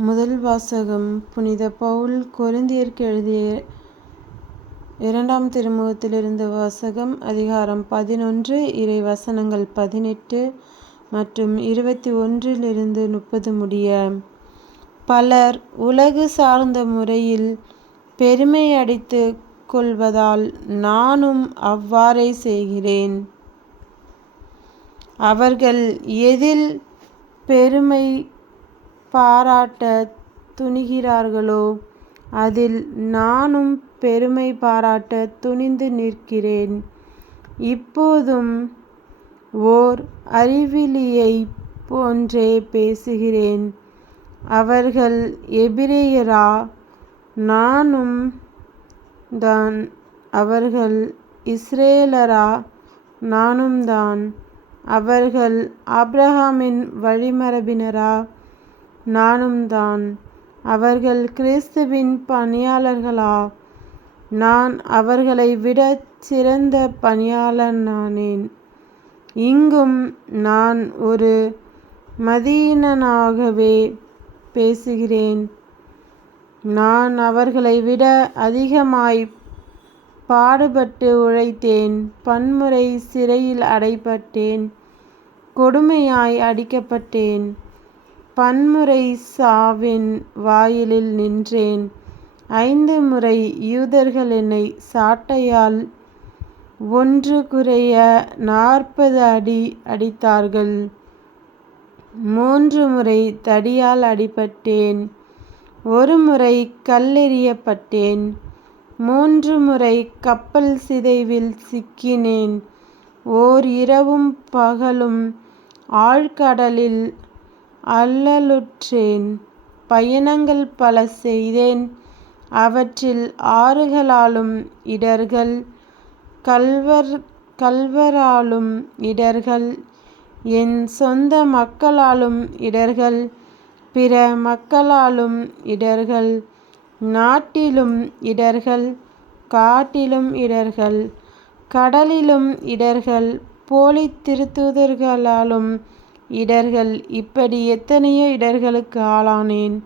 முதல் வாசகம் புனித பவுல் கொரிந்தியர்க்கு எழுதிய இரண்டாம் திருமுகத்திலிருந்து வாசகம் அதிகாரம் பதினொன்று இறை வசனங்கள் பதினெட்டு மற்றும் இருபத்தி ஒன்றிலிருந்து முப்பது முடிய. பலர் உலகு சார்ந்த முறையில் பெருமை அடித்து கொள்வதால் நானும் அவ்வாறே செய்கிறேன். அவர்கள் எதில் பெருமை பாராட்ட துணிகிறார்களோ? அதில் நானும் பெருமை பாராட்ட துணிந்து நிற்கிறேன். இப்போதும் ஓர் அறிவிலியைப் போன்றே பேசுகிறேன். அவர்கள் எபிரேயரா? நானும் தான். அவர்கள் இஸ்ரேலரா? நானும் தான். அவர்கள் ஆபிரகாமின் வழிமரபினரா? நானும் தான் அவர்கள் கிறிஸ்துவின் பணியாளர்களா? நான் அவர்களை விட சிறந்த பணியாளனானேன். இங்கும் நான் ஒரு மதீனனாகவே பேசுகிறேன். நான் அவர்களை விட அதிகமாய் பாடுபட்டு உழைத்தேன். பன்முறை சிறையில் அடைப்பட்டேன் கொடுமையாய் அடிக்கப்பட்டேன். பன்முறை சாவின் வாயிலில் நின்றேன். ஐந்து முறை யூதர்கள் என்னை சாட்டையால் ஒன்று குறைய நாற்பது அடி அடித்தார்கள். மூன்று முறை தடியால் அடிபட்டேன். ஒரு முறை கல்லெறியப்பட்டேன். மூன்று முறை கப்பல் சிதைவில் சிக்கினேன். ஓர் இரவும் பகலும் ஆழ்கடலில் அல்லலுற்றேன். பயணங்கள் பல செய்தேன். அவற்றில் ஆறுகளாலும் இடர்கள் கல்வர் கல்வராலும் இடர்கள் என் சொந்த மக்களாலும் இடர்கள் பிற மக்களாலும் இடர்கள் நாட்டிலும் இடர்கள் காட்டிலும் இடர்கள் கடலிலும் இடர்கள் போலி திருத்தூதர்களாலும் இடர்கள். இப்படி எத்தனையோ இடர்களுக்கு ஆளானேன்.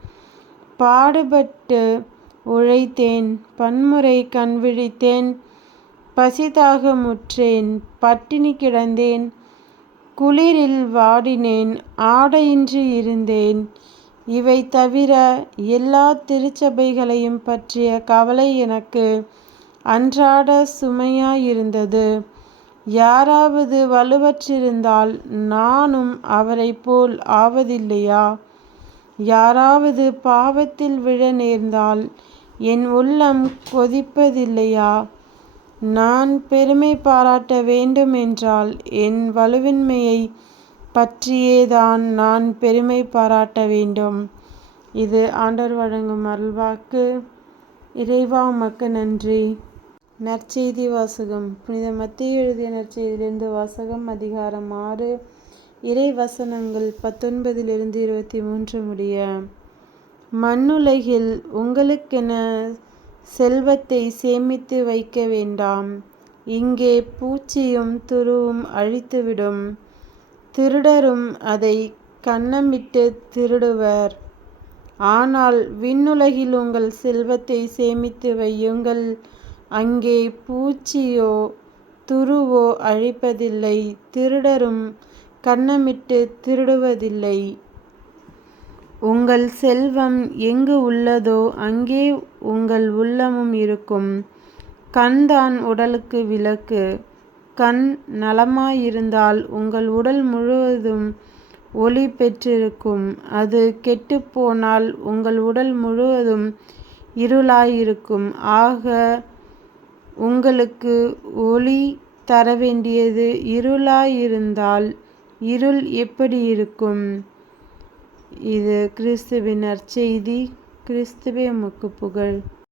பாடுபட்டு உழைத்தேன். பன்முறை கண் விழித்தேன். பசிதாக முற்றேன் பட்டினி கிடந்தேன். குளிரில் வாடினேன். ஆடையின்றி இருந்தேன். இவை தவிர எல்லா திருச்சபைகளையும் பற்றிய கவலை எனக்கு அன்றாட சுமையாயிருந்தது. யாராவது வலுவற்றிருந்தால் நானும் அவரை போல் ஆவதில்லையா? யாராவது பாவத்தில் விழ நேர்ந்தால் என் உள்ளம் கொதிப்பதில்லையா? நான் பெருமை பாராட்ட வேண்டும் என்றால் என் வலுவின்மையை பற்றியேதான் நான் பெருமை பாராட்ட வேண்டும். இது ஆண்டவர் வழங்கும் அருள்வாக்கு. இறைவா உமக்கு நன்றி. நற்செய்தி வாசகம். புனித மத்திய எழுதிய நற்செய்தியிலிருந்து வாசகம் அதிகாரம் ஆறு. இறை வசனங்கள் பத்தொன்பதிலிருந்து இருபத்தி மூன்று முடிய மண்ணுலகில் உங்களுக்கென செல்வத்தை சேமித்து வைக்க வேண்டாம். இங்கே பூச்சியும் துருவும் அழித்துவிடும். திருடரும் அதை கன்னமிட்டு திருடுவர். ஆனால் விண்ணுலகில் உங்கள் செல்வத்தை சேமித்து வையுங்கள். அங்கே பூச்சியோ துருவோ அழிப்பதில்லை. திருடரும் கண்ணமிட்டு திருடுவதில்லை. உங்கள் செல்வம் எங்கு உள்ளதோ அங்கே உங்கள் உள்ளமும் இருக்கும். கண்தான் உடலுக்கு விளக்கு. கண் நலமாயிருந்தால் உங்கள் உடல் முழுவதும் ஒளி பெற்றிருக்கும். அது கெட்டுப்போனால் உங்கள் உடல் முழுவதும் இருளாயிருக்கும். ஆக உங்களுக்கு ஒளி தர வேண்டியது இருளாயிருந்தால் இருள் எப்படி இருக்கும் இது கிறிஸ்துவின் நற்செய்தி கிறிஸ்துவே உமக்கு புகழ்.